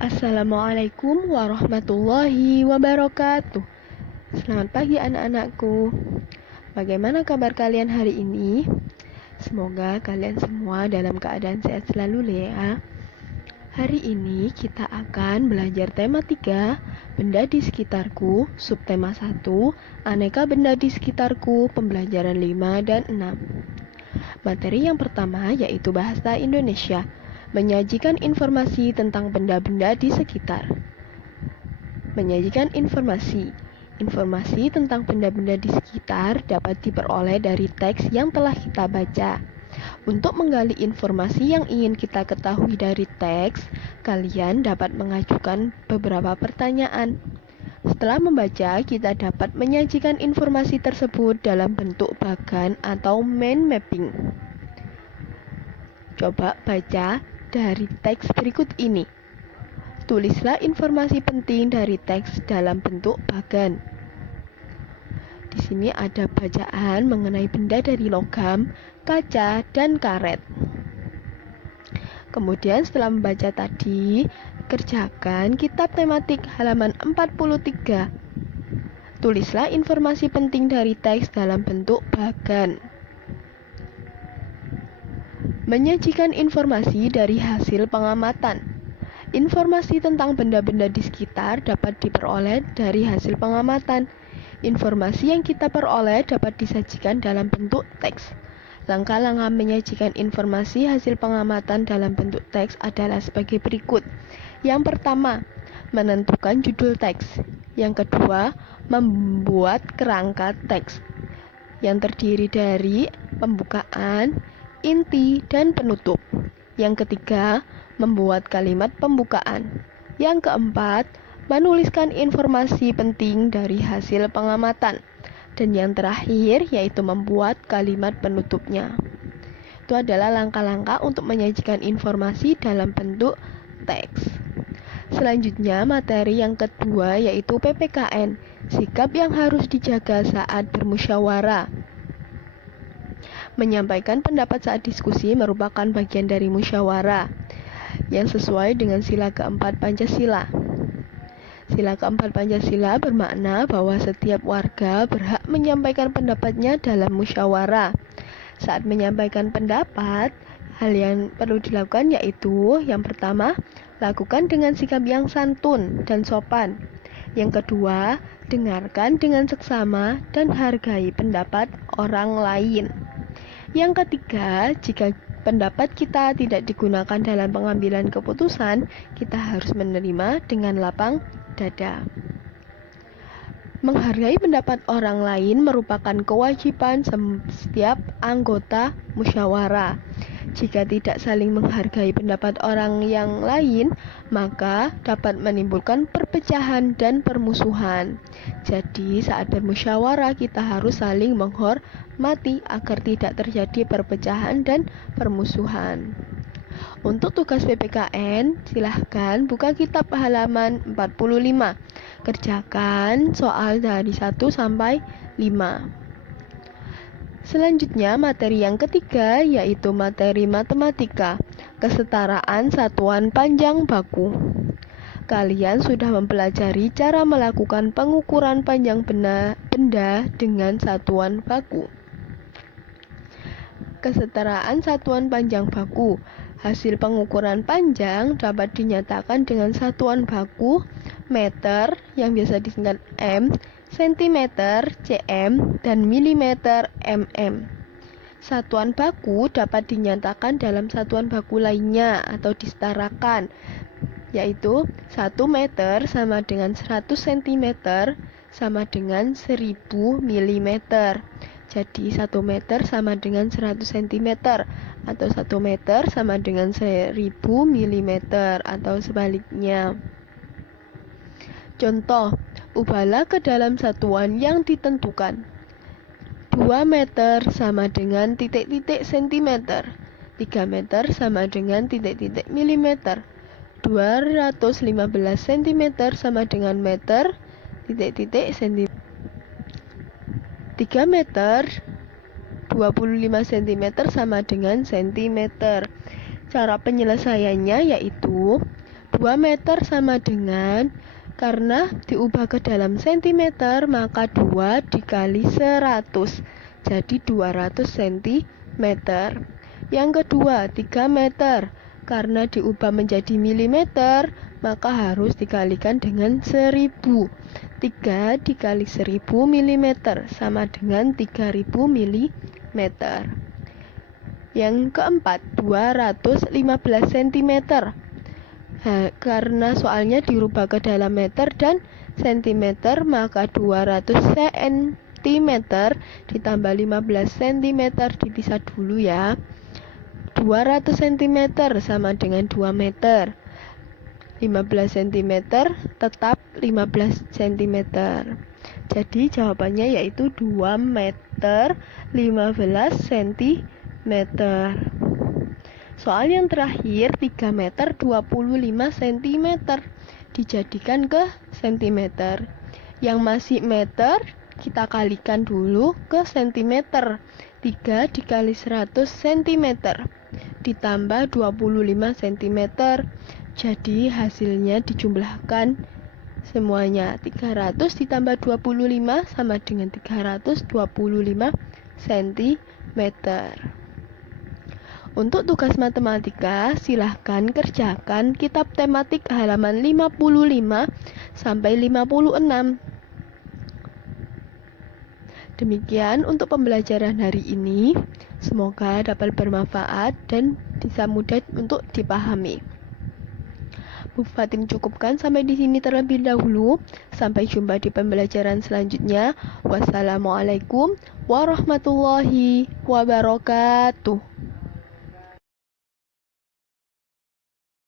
Assalamualaikum warahmatullahi wabarakatuh. Selamat pagi anak-anakku. Bagaimana kabar kalian hari ini? Semoga kalian semua dalam keadaan sehat selalu ya. Hari ini kita akan belajar tema 3, benda di sekitarku, subtema 1, aneka benda di sekitarku, pembelajaran 5 dan 6. Materi yang pertama yaitu bahasa Indonesia. Menyajikan informasi tentang benda-benda di sekitar. Menyajikan informasi tentang benda-benda di sekitar dapat diperoleh dari teks yang telah kita baca. Untuk menggali informasi yang ingin kita ketahui dari teks, kalian dapat mengajukan beberapa pertanyaan. Setelah membaca, kita dapat menyajikan informasi tersebut dalam bentuk bagan atau mind mapping. Coba baca dari teks berikut ini. Tulislah informasi penting dari teks dalam bentuk bagan. Di sini ada bacaan mengenai benda dari logam, kaca, dan karet. Kemudian setelah membaca tadi, kerjakan kitab tematik halaman 43. Tulislah informasi penting dari teks dalam bentuk bagan. Menyajikan informasi dari hasil pengamatan. Informasi tentang benda-benda di sekitar dapat diperoleh dari hasil pengamatan. Informasi yang kita peroleh dapat disajikan dalam bentuk teks. Langkah-langkah menyajikan informasi hasil pengamatan dalam bentuk teks adalah sebagai berikut. Yang pertama, menentukan judul teks. Yang kedua, membuat kerangka teks yang terdiri dari pembukaan, inti, dan penutup. Yang ketiga, membuat kalimat pembukaan. Yang keempat, menuliskan informasi penting dari hasil pengamatan. Dan yang terakhir, yaitu membuat kalimat penutupnya. Itu adalah langkah-langkah untuk menyajikan informasi dalam bentuk teks. Selanjutnya, materi yang kedua yaitu PPKN, sikap yang harus dijaga saat bermusyawarah. Menyampaikan pendapat saat diskusi merupakan bagian dari musyawarah yang sesuai dengan sila keempat Pancasila. Sila keempat Pancasila bermakna bahwa setiap warga berhak menyampaikan pendapatnya dalam musyawarah. Saat menyampaikan pendapat, hal yang perlu dilakukan yaitu yang pertama, lakukan dengan sikap yang santun dan sopan. Yang kedua, dengarkan dengan seksama dan hargai pendapat orang lain. Yang ketiga, jika pendapat kita tidak digunakan dalam pengambilan keputusan, kita harus menerima dengan lapang dada. Menghargai pendapat orang lain merupakan kewajiban setiap anggota musyawarah. Jika tidak saling menghargai pendapat orang yang lain, maka dapat menimbulkan perpecahan dan permusuhan. Jadi, saat bermusyawarah kita harus saling menghormati agar tidak terjadi perpecahan dan permusuhan. Untuk tugas PPKN, silahkan buka kitab halaman 45. Kerjakan soal dari 1 sampai 5. Selanjutnya, materi yang ketiga yaitu materi matematika, kesetaraan satuan panjang baku. Kalian sudah mempelajari cara melakukan pengukuran panjang benda dengan satuan baku. Kesetaraan satuan panjang baku. Hasil pengukuran panjang dapat dinyatakan dengan satuan baku meter yang biasa disingkat M, sentimeter, cm, dan milimeter, mm. Satuan baku dapat dinyatakan dalam satuan baku lainnya atau disetarakan, yaitu 1 meter sama dengan 100 cm sama dengan 1000 mm. Jadi 1 meter sama dengan 100 cm atau 1 meter sama dengan 1000 mm atau sebaliknya. Contoh, ubahlah ke dalam satuan yang ditentukan. 2 meter sama dengan titik-titik sentimeter, 3 meter sama dengan titik-titik milimeter, 215 cm sama dengan meter, titik-titik sentimeter. 3 meter 25 cm sama dengan cm. Cara penyelesaiannya yaitu 2 2 meter sama dengan, karena diubah ke dalam sentimeter, maka 2 dikali 100, jadi 200 cm. Yang kedua, 3 meter. Karena diubah menjadi milimeter, maka harus dikalikan dengan 1000. 3 dikali 1000 milimeter sama dengan 3000 milimeter. Yang keempat, 215 cm. Karena soalnya dirubah ke dalam meter dan sentimeter, maka 200 cm ditambah 15 cm dipisah dulu ya. 200 cm sama dengan 2 meter. 15 cm tetap 15 cm. Jadi jawabannya yaitu 2 meter 15 cm. Soal yang terakhir, 3 meter 25 cm dijadikan ke cm. Yang masih meter kita kalikan dulu ke cm. 3 dikali 100 cm ditambah 25 cm. Jadi hasilnya dijumlahkan semuanya. 300 ditambah 25 sama dengan 325 cm. Untuk tugas matematika, silahkan kerjakan kitab tematik halaman 55 sampai 56. Demikian untuk pembelajaran hari ini. Semoga dapat bermanfaat dan bisa mudah untuk dipahami. Bu Fatin cukupkan sampai di sini terlebih dahulu. Sampai jumpa di pembelajaran selanjutnya. Wassalamualaikum warahmatullahi wabarakatuh.